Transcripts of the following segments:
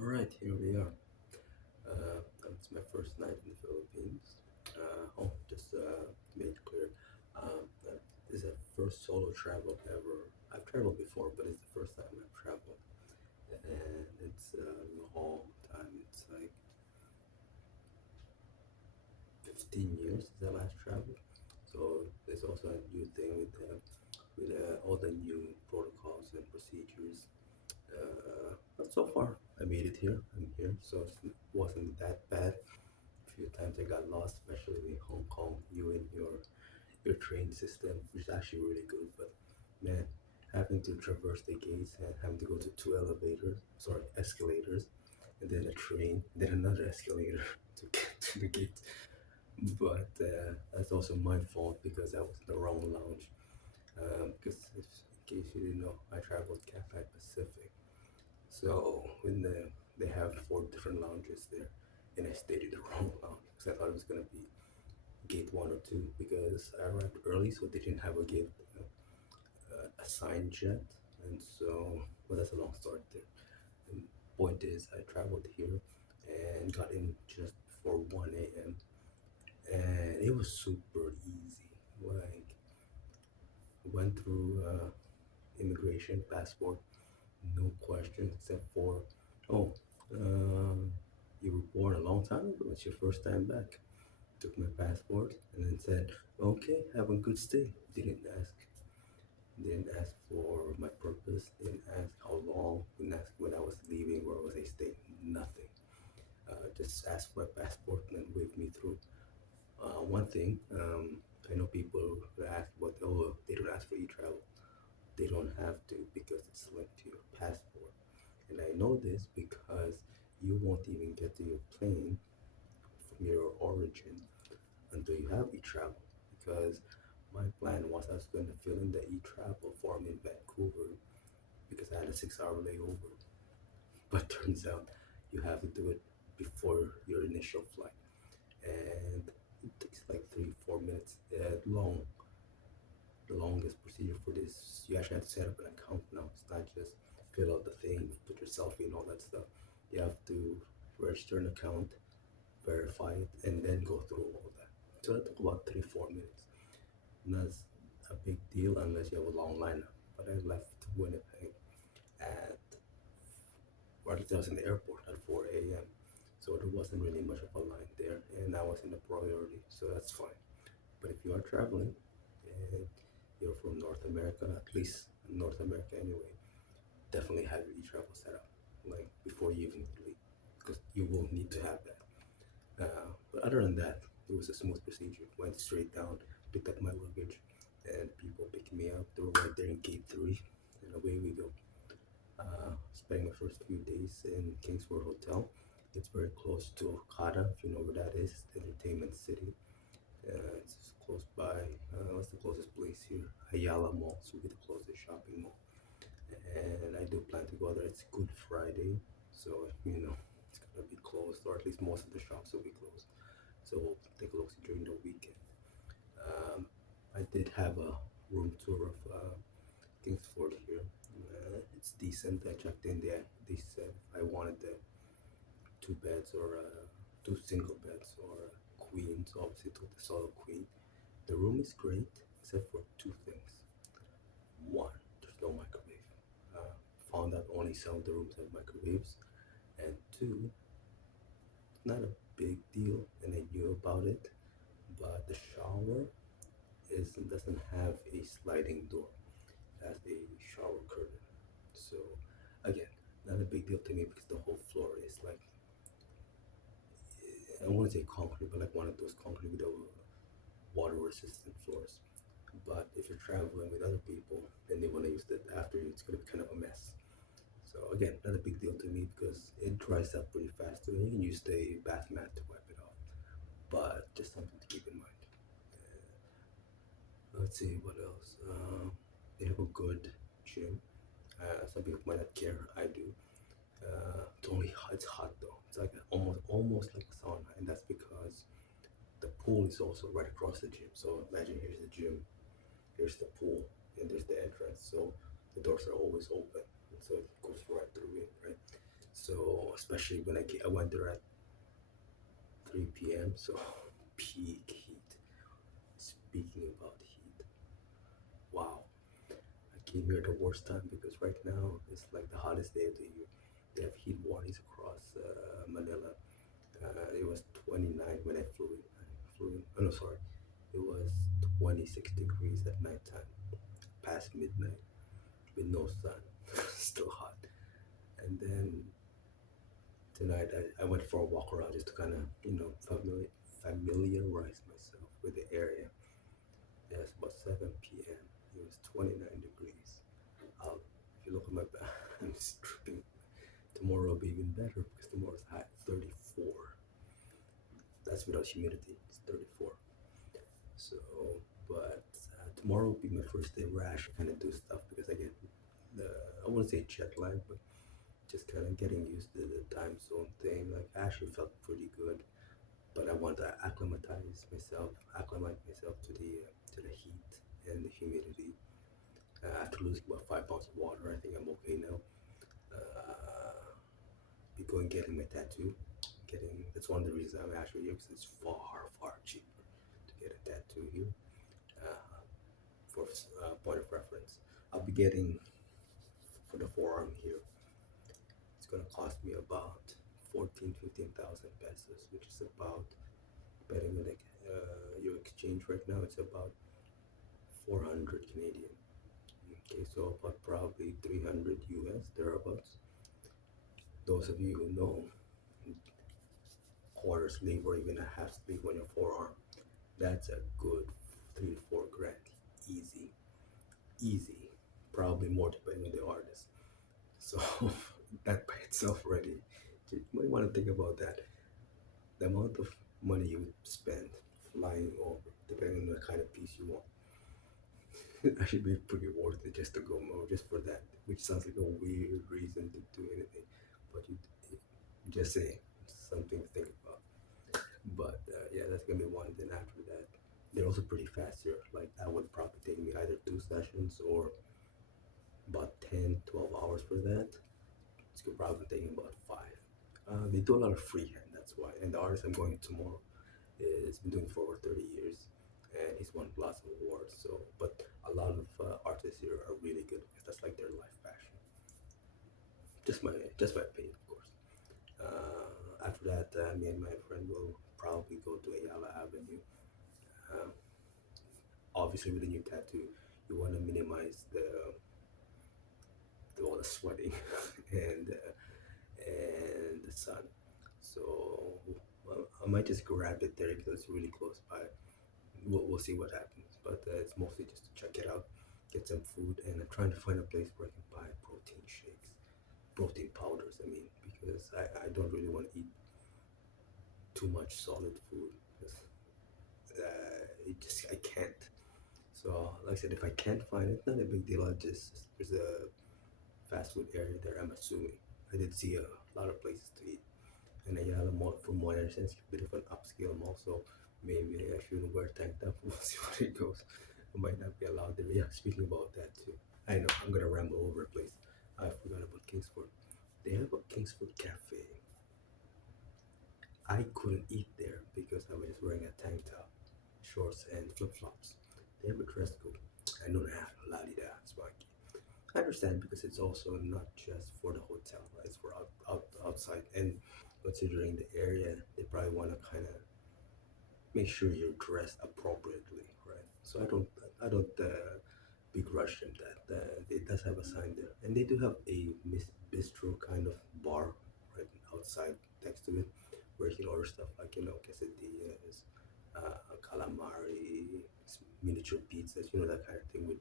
All right, here we are. It's my first night in the Philippines. To make it clear, this is the first solo travel ever. I've traveled before, but it's the first time I've traveled, and it's a long time. It's like 15 years since I last traveled. So there's also a new thing with all the new protocols and procedures. But so far, I made it here. I'm here, so it wasn't that bad. A few times I got lost, especially in Hong Kong. You and your train system, which is actually really good. But man, having to traverse the gates and having to go to two elevators, sorry, escalators, and then a train, then another escalator to get to the gate. But that's also my fault because I was in the wrong lounge. Because if, in case you didn't know, I traveled Cathay Pacific. So they have four different lounges there, and I stayed in the wrong lounge because I thought it was gonna be gate one or two because I arrived early, so they didn't have a gate assigned yet, and so well that's a long story there. The point is, I traveled here and got in just before 1 a.m. and it was super easy. Like went through immigration, passport, no questions except for, oh, um, you were born a long time ago. It's your first time back. Took my passport and then said, okay, have a good stay. Didn't ask for my purpose. Didn't ask how long. Didn't ask when I was leaving. Where was I staying? Nothing. Just asked for my passport and then waved me through. One thing, I know people who ask about, oh, they don't ask for e-travel. They don't have to because it's linked to your passport. And I know this because you won't even get to your plane from your origin until you have e-travel. Because my plan was I was going to fill in the e-travel form in Vancouver because I had a 6 hour layover. But turns out you have to do it before your initial flight. And it takes like 3 4 minutes long. The longest procedure for this, you actually have to set up an account now. It's not just fill out the thing, put your selfie and all that stuff. You have to register an account, verify it, and then go through all of that. So that took about 3 4 minutes. And that's a big deal unless you have a long lineup. But I left Winnipeg at, or at least I was in the airport at 4 a.m. So there wasn't really much of a line there, and I was in the priority, so that's fine. But if you are traveling and you're from North America, at least North America anyway, definitely have your e-travel set up, like before you even leave, because you will need to have that. But other than that, it was a smooth procedure. Went straight down, picked up my luggage, and people picked me up. They were right there in gate three, and away we go. Spending the first few days in Kingsford Hotel. It's very close to Okada, if you know where that is, the entertainment city. It's close by. What's the closest place here? Ayala Mall, so we get the closest shopping mall. And I do plan to go there. It's Good Friday, so it's gonna be closed, or at least most of the shops will be closed. So we'll take a look during the weekend. Um, I did have a room tour of Kingsford here. It's decent. I checked in there. They said I wanted the two beds or two single beds or queen. So obviously took the solo queen. The room is great except for two things. One, there's no microwave. Uh, Found out only some of the rooms have microwaves. And two, it's not a big deal, and I knew about it, but the shower doesn't have a sliding door. It has a shower curtain. So again, not a big deal to me because the whole floor is like, I don't want to say concrete, but like one of those concrete with the water resistant floors. But if you're traveling with other people and they want to use it after you, it's gonna be kind of a mess. So again, not a big deal to me because it dries up pretty fast. And you can use the bath mat to wipe it off. But just something to keep in mind. Let's see what else. They have a good gym. Some people might not care. I do. It's hot though. It's like almost like a sauna, and that's because the pool is also right across the gym. So imagine here's the gym, here's the pool, and there's the entrance. So the doors are always open, and so it goes right through it, right? So especially when I went there at 3 p.m. So peak heat. Speaking about heat, wow. I came here at the worst time because right now it's like the hottest day of the year. They have heat warnings across Manila. It was 29 when I flew in. I flew in. Oh no, sorry. It was 26 degrees at nighttime, past midnight, with no sun. Still hot. And then tonight I went for a walk around just to kind of, familiarize myself with the area. Yeah, it's about 7 p.m. It was 29 degrees. If you look at my back, I'm stripping. Tomorrow will be even better because tomorrow's high 34. That's without humidity. It's 34. So, but tomorrow will be my first day where I actually kind of do stuff because I get the, I wouldn't say jet lag, but just kind of getting used to the time zone thing. Like I actually felt pretty good, but I want to acclimate myself to the heat and the humidity. After losing about 5 pounds of water, I think I'm okay now. Uh, be going getting my tattoo. Getting That's one of the reasons I'm actually here because it's far cheaper to get a tattoo here. Uh, for point of reference, I'll be getting for the forearm here. It's gonna cost me about 15,000 pesos, which is about, depending on your exchange right now, it's about 400 Canadian. Okay, so about probably 300 US thereabouts. Those of you who know, quarter sleeve or even a half sleeve on your forearm, that's a good 3 to 4 grand. Easy, easy. Probably more depending on the artist. So that by itself already, you might want to think about that. The amount of money you would spend flying over, depending on the kind of piece you want, it actually be pretty worth it just to go more, just for that. Which sounds like a weird reason to do anything, but just saying, something to think about. But yeah, that's gonna be one. Then after that, they're also pretty fast here. Like that would probably take me either 2 sessions or about 10, 12 hours for that. It's probably taking about five. They do a lot of freehand, that's why. And the artist I'm going tomorrow is been doing for over 30 years, and he's won lots of awards. So, but a lot of artists here are really good because that's like their life passion. Just my opinion, of course. After that, me and my friend will probably go to Ayala Avenue. Um, Obviously, with a new tattoo, you want to minimize the all the sweating and the sun. So I might just grab it there because it's really close by. We'll see what happens, but it's mostly just to check it out, get some food, and I'm trying to find a place where I can buy protein shakes, protein powders. I mean, because I don't really want to eat too much solid food because I can't. So, like I said, if I can't find it, not a big deal. There's a fast food area there. I'm assuming I did see a lot of places to eat, and Ayala Mall, from what I understand, is a bit of an upscale mall. So maybe I shouldn't wear tank top. We'll see what it goes. I might not be allowed there. Yeah, speaking about that too. I know I'm gonna ramble over a place. I forgot about Kingsford. They have a Kingsford cafe. I couldn't eat there because I was wearing a tank top, shorts, and flip flops. They have a dress code. I know that. La di da, sparky. I understand because it's also not just for the hotel, right? It's for outside. And considering the area, they probably want to kind of make sure you're dressed appropriately, right? So I don't begrudge them that. It does have a sign there, and they do have a bistro kind of bar right outside next to it, where you can order stuff like quesadillas, calamari, miniature pizzas, that kind of thing with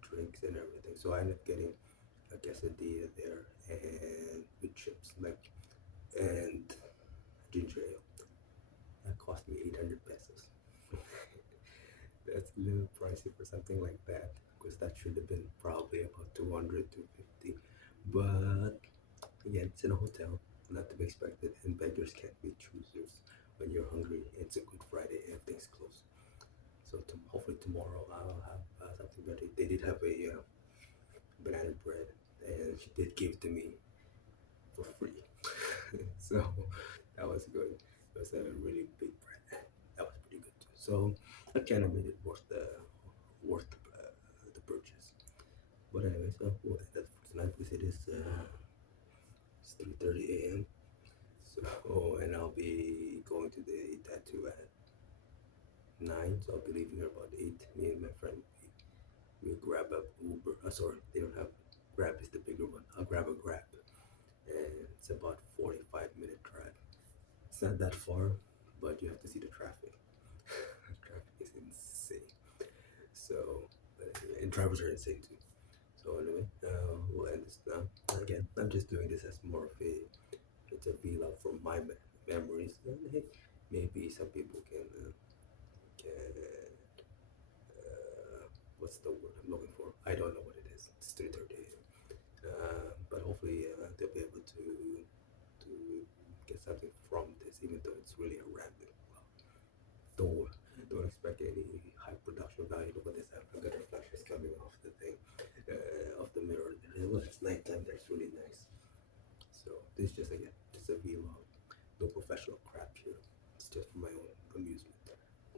drinks and everything. So I ended up getting a quesadilla there and with chips and ginger ale. That cost me 800 pesos. That's a little pricey for something like that because that should have been probably about 200, 250. But again, it's in a hotel, not to be expected, and beggars can't be choosers. When you're hungry, it's a Good Friday, everything's closed. So hopefully tomorrow I'll have something better. They did have a banana bread, and she did give it to me for free. So that was good. It was a really big brand. That was pretty good too. So I kind of made it worth the purchase. But anyway, so we'll end that for tonight. We say this. It's 3:30 a.m. So and I'll be going to the tattoo at 9. So I'll be leaving here about 8. Me and my friend we grab a Uber. Sorry, they don't have Grab is the bigger one. I'll grab a Grab, and it's about 45-minute drive. It's not that far, but you have to see the traffic. The traffic is insane. So, but anyway, and drivers are insane too. So anyway, we'll end this now. Again, I'm just doing this as more of it's a vlog from my memories. And hey, maybe some people can what's the word I'm looking for? I don't know what it is. It's 3:30 a.m. But hopefully they'll be able to get something from this, even though it's really a random. Don't don't expect any high production value. Look at this. I've got reflections coming off the thing, off the mirror. Well, it's nighttime. That's really nice. So this is just again, just a vlog. No professional crap here. It's just for my own amusement.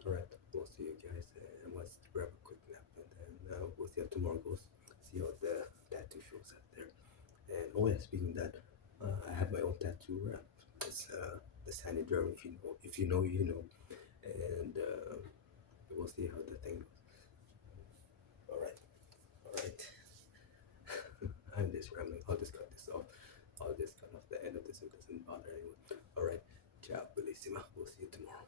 All right, we'll see you guys, and let's grab a quick nap, and then we'll see how tomorrow goes. See how the tattoo shows out there. And oh yeah, speaking of that, I have my own tattoo wrap. It's the Sandy Derm. If you know, you know. And we'll see how the thing goes. All right, all right. I'm just rambling. I'll just cut this off. I'll just cut off the end of this. It doesn't bother anyone. All right, ciao, bellissima. We'll see you tomorrow.